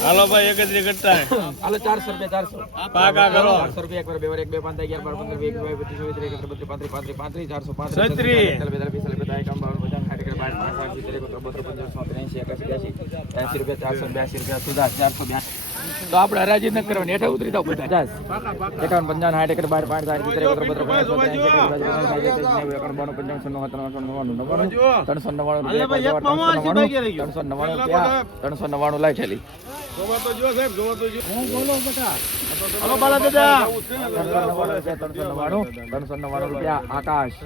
હાલો ભાઈ એકત્રી કરતા હાલો ચારસો રૂપિયા ચારસો. પાકા કરો. ચારસો રૂપિયા એક વાર બે વાર એક બે પાંચ અગિયાર બાર પંદર એક બાવીસ પચીસ ત્રીસ એકત્રીસ બત્રીસ પાંત્રીસ પાંત્રીસ પાંત્રીસ ચારસો છત્રીસ. પાંચ રૂપિયા ચારસો બ્યાસી રૂપિયા સુધા ચારસો બ્યાસી. તો આપણે હરાજી ન કરવાની હેઠળ ઉતરી જાવ બધા. પચાસ એકાવન પંચાવન સાઠ એકર બાર પાંચ સાઠ એકાવન પંચાવન છન્નું નવ્વાણું નવ્વાણું ત્રણસો નવ્વાણું ત્રણસો નવ્વાણું ત્યાં ત્રણસો નવ્વાણું લાઈ છેલી ત્રણસો નવ્વાણું રૂપિયા આકાશ.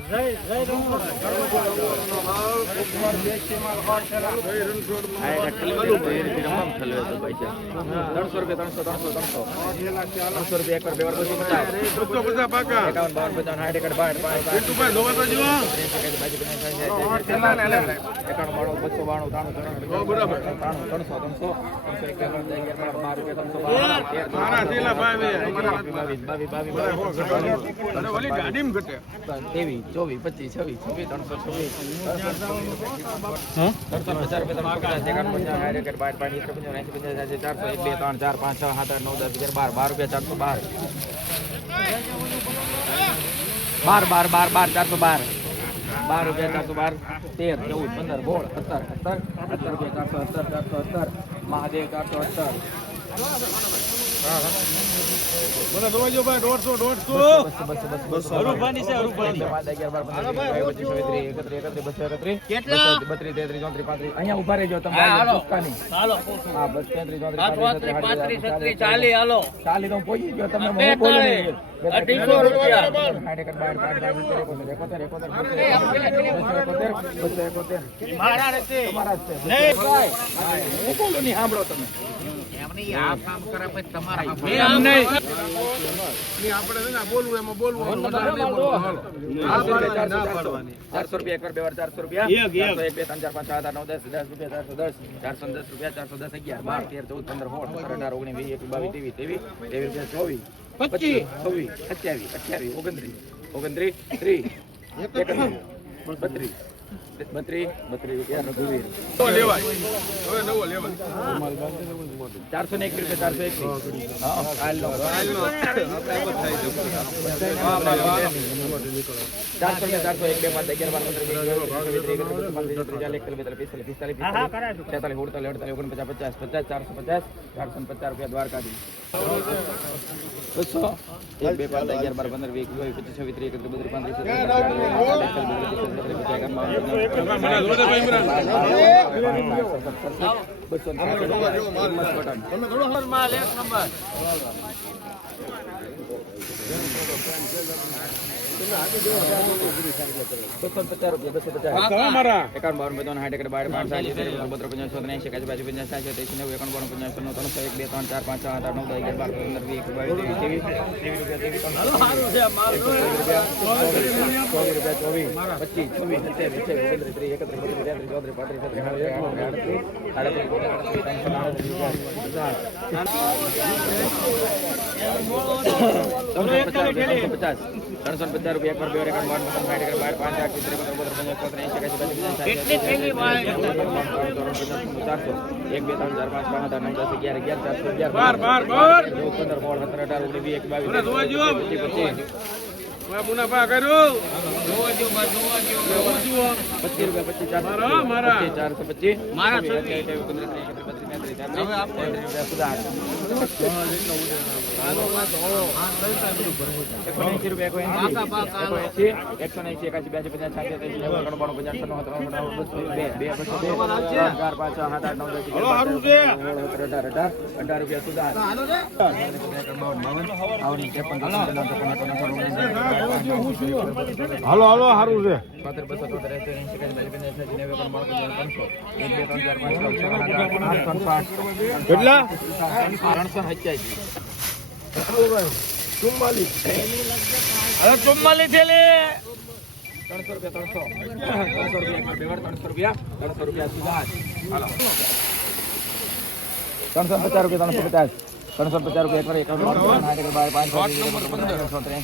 ત્રણસો રૂપિયા ત્રણસો ત્રણસો ત્રણસો રૂપિયા એક બે વાર બસો પચાસ બસો પચાસ પાકા એકાવન બાવન પંચાવન સાઠ તો જો એકાણું બાણું બસો બાણું ત્રાણું ત્રાણું ત્રાણું ત્રણસો ત્રણસો ત્રણસો એકાવન અગિયાર બાર રૂપિયા ત્રણસો તેવી ચોવીસ પચીસ છવ્વીસ છવ્વીસ ત્રણસો છવ્વીસ ત્રણસો પચાસ રૂપિયા ત્રણસો પચાસ એકાવન પંચાવન સાઠ બાર પાંચ એકર પંચાવન એસી પંચાવન ચારસો એક બે ત્રણ ચાર, પાંચ, છ, સાત, આઠ, નવ, દસ, અગિયાર, બાર બાર રૂપિયા, ચારસો બાર. બાર બાર બાર બાર, ચારસો બાર. બાર રૂપિયા, ચારસો બાર. તેર, ચૌદ, પંદર, સોળ, સત્તર સત્તર. સત્તર રૂપિયા, ચારસો સત્તર ચારસો સત્તર. મહાદેવ, ચારસો સત્તર. મને જોવા જો ભાઈ દોઢસો દોઢસો અરુભાની છે, એકત્રીસ, બસો, બત્રીસ, તેત્રીસ, ચોત્રીસ, પાંત્રીસ. અહીંયા ઊભા રહેજો તમે ભૂસકાની. હા, બસ તેત્રીસ, ચોત્રીસ, પાંત્રીસ, છત્રીસ, હાલો ચાલીસ તો પહોંચી ગયો તમે મને બોલું નહીં. અઢીસો રૂપિયા. બસો એકોતેર, તમારા જ છે. હા, હું બોલું નહીં, સાંભળો તમે ચારસો રૂપિયા એક વાર બે વાર ચારસો રૂપિયા. એક, એક. ચારસો એક બે ત્રણ ચાર પાંચ આઠ નવ દસ દસ રૂપિયા ચારસો દસ. ચારસો દસ રૂપિયા ચારસો દસ અગિયાર બાર તેર ચૌદ પંદર સોળ સત્તર અઢાર ઓગણીસ વીસ એકવીસ બાવીસ ત્રેવીસ ત્રેવીસ ત્રેવીસ રૂપિયા ચોવીસ પચીસ. છવ્વીસ અઠ્યાવીસ ઓગણત્રીસ ઓગણત્રીસ ત્રીસ એકત્રીસ બત્રીસ. બત્રીસ બત્રીસ રૂપિયા રઘુવીર નવો લેવાય. હવે નવો લેવાય. ચારસો ને એક રૂપિયા ચારસો એક હા હાલ લો ચારસો ને ચારસો એક બે પાંચ અગિયાર બાર પંદર વીસ એકવીસ બાવીસ ત્રેવીસ એકત્રીસ બત્રીસ ત્રીસ ચાલીસ એકતાલીસ બેતાલીસ પિસ્તાલીસ પિસ્તાલીસ પિસ્તાલીસ તેતાલીસ ઉડતાલીસ અડતાલીસ ઓગણપચાસ પચાસ પચાસ ચારસો પચાસ ચારસો ને પચાસ રૂપિયા દ્વારકાથી બસો એક બે પાંચ અગિયાર બાર પંદર વીસ એકવીસ પચીસ છવ્વીસ ત્રીસ એકત્રીસ બત્રીસ પાંત્રીસ મને જોડે ભાઈ ઇમરાન. બસો બસો પચાસ રૂપિયા બસો પચાસ એકાવન બાવન પંચાવન સાઠ એકર બાર પાંચ સાત સિત્તેર એકોતેર બોતેર પંચાવન સોતેર એંશી એકાશી બાસી પંચાવન સાઠ એકાવન બાવન પંચાવન છન્નું ત્રણસો એક બે ત્રણ ચાર પાંચ છ આઠ આઠ નવ દસ અગિયાર બાર પંદર વીસ બાવીસ ત્રેવીસ ત્રેવીસ ત્રેવીસ રૂપિયા ચોવીસ બત્રીસ પચાસ ત્રણસો પચાસ રૂપિયા એક બાર પાંચ આઠ એક બે ત્રણ ચાર પાંચ પાંચ આઠ નવ દસ અગિયાર અગિયાર બાર બાર બાર પંદર સોળ સત્તર અઢાર ઓગણીસ એક બાવીસ પચીસ મુનાફા કર્યું પચીસ રૂપિયા પચીસ ચારસો મારા, મારા. ચારસો પચીસ મારા એકસો એસી એકસો બ્યાસી પચાસ એકાણું બાણું પચાસ છન્નું બે બે બસો બે ત્રણ, ચાર પાંચ સાત આઠ નવ દસ ચૌદ, અઢાર અઢાર રૂપિયા સુધાર હાલો હાલો સારું છે ત્રણ. કેટલા ત્રણસો સત્યાસી. અરે ચુમ્માલીસ થેલી ત્રણસો રૂપિયા ત્રણસો. ત્રણસો રૂપિયા બે વાર, ત્રણસો રૂપિયા ત્રણસો રૂપિયા સુધાર ત્રણસો પચાસ રૂપિયા ત્રણસો પચાસ. ત્રણસો પચાસ રૂપિયા એક વાર, એકાવન, બાર, ત્રણસો પચાસ,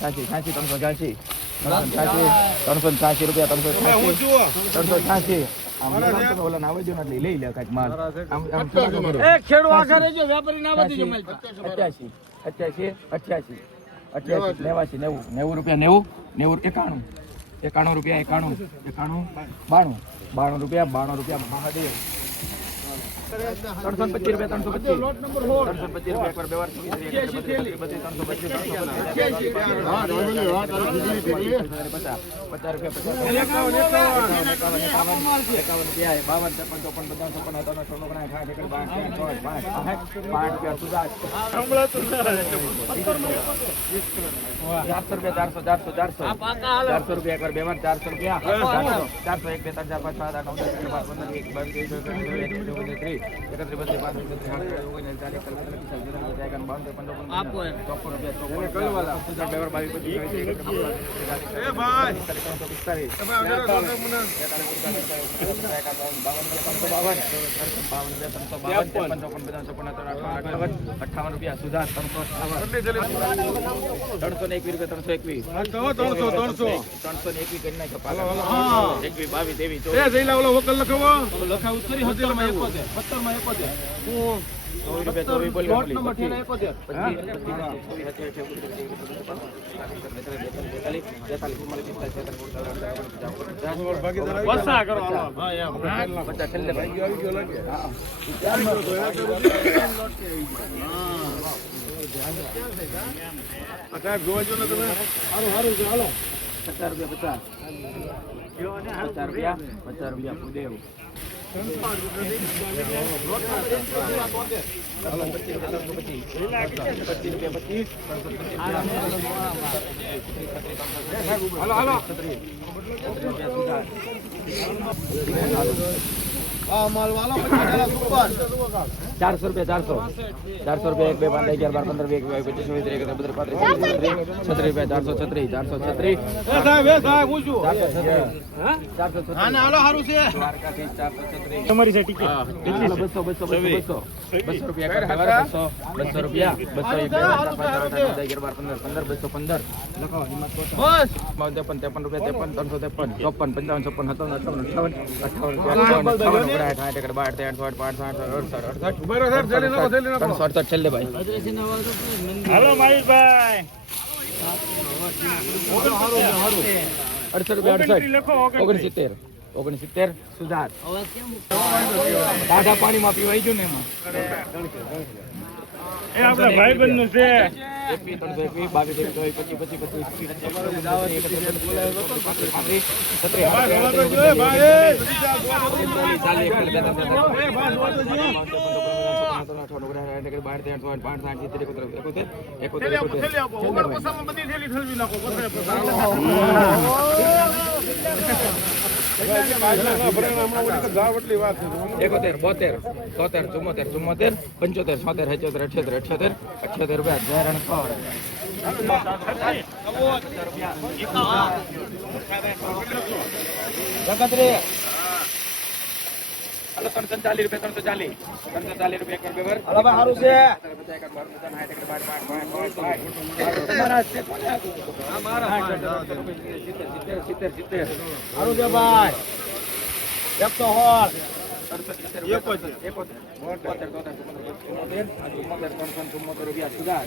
છ્યાસી, છ્યાસી, ત્રણસો છ્યાસી. ત્રણસો ને છ્યાસી રૂપિયા ત્રણસો છ્યાસી ત્રણસો નેવું રૂપિયા નેવું નેવું એકાણું એકાણું રૂપિયા એકાણું એકાણું બાણું બાણું રૂપિયા બાણું રૂપિયા મહાદેવ ત્રણસો પચીસ રૂપિયા ત્રણસો પચીસ. ત્રણસો પચીસ રૂપિયા એકવાર બે વાર ત્રણસો પચીસ, પચાસ. રૂપિયા બાવન ત્રેપન ચોપન પચાસ ચોપન અઠાવન અઠાવન ઓગણસાઠ સાઠ એકડ પાંચ પાંચ પાંચ રૂપિયા સુધાર ચારસો રૂપિયા ચારસો ચારસો ચારસો. ચારસો રૂપિયા એકવાર બે વાર ચારસો રૂપિયા. ચારસો ચારસો એક બે ત્રણ ચાર પાંચ સાત આઠ નવ દસ પંદર એક બાર ત્રીસ એકત્રીસ ત્રીસ એકત્રીસ બત્રીસ પાંત્રીસ છત્રીસ આડત્રીસ ઓગણચાલીસ ચોપન રૂપિયા સુધાર ત્રણસો અઠાવન ત્રણસો ને એકવીસ રૂપિયા ત્રણસો એકવીસ ત્રણસો ત્રણસો ત્રણસો ને એકવીસ કરી નાખ્યો. એકવીસ બાવીસ તેવીસ એ ચોવીસ જઈલા ઓલો વકલ લખાવો લખાવું કરી સત્તરમાં એકોતેર એકોતેર ચોવીસ છે ને ગયો? પચાસ રૂપિયા પચાસ પચાસ રૂપિયા પચાસ રૂપિયા ભૂદેવ હાલો હાલો ચારસો રૂપિયા ચારસો. ચારસો રૂપિયા એક બે પાંચ અગિયાર બાર પંદર બે પચીસ ચોવીસ ત્રીસ એકત્રીસ પાંત્રીસ છત્રીસ રૂપિયા. ચારસો છત્રીસ ચારસો છત્રીસ. ચારસો બસો બસો બસો બસો. રૂપિયા બસો. બસો રૂપિયા. બસો એક અગિયાર બાર પંદર પંદર બસો પંદર. ત્રેપન ત્રેપન રૂપિયા ત્રેપન ત્રણસો ત્રેપન ચોપન પંચાવન છપ્પન સત્તાવન અઠાવન અઠાવન અઠાવન રૂપિયા ઓગણસાઠ સાઠ એકડ બાર તેર આઠસો આઠ પાંચ આઠ અડસઠ અડસઠ ઊભા રહો સાહેબ થેલી નાખો થેલી નાખો અડસઠ છેલ્લે ભાઈ હાલો મહેશભાઈ અડસઠ રૂપિયા અડસઠ ઓગણસિત્તેર ઓગણસિત્તેર સુધાર ટાઢા પાણીમાં પીવાઈ ગયું ને એમાં એ આપણા ભાઈબંધનું છે એકવીસ એકોતેર બોતેર તોતેર ચુમ્મોતેર ચુમ્મોતેર પંચોતેર છોતેર અઠ્યોતેર અઠ્યોતેર અઠ્યોતેર અઠ્યોતેર રૂપિયા છ એકત્રીસ હાલો ત્રણસો ચાલીસ રૂપિયા ત્રણસો ચાલીસ. ત્રણસો ચાલીસ રૂપિયા એક વાર હાલો ભાઈ સારું છે. સિત્તેર સિત્તેર સારું છે ભાઈ. એકસો હોળ. એકોતેર એકોતેર ચુમ્મોતેર ચુમ્મોતેર ત્રણસો ચુમ્મોતેર રૂપિયા સુધાર.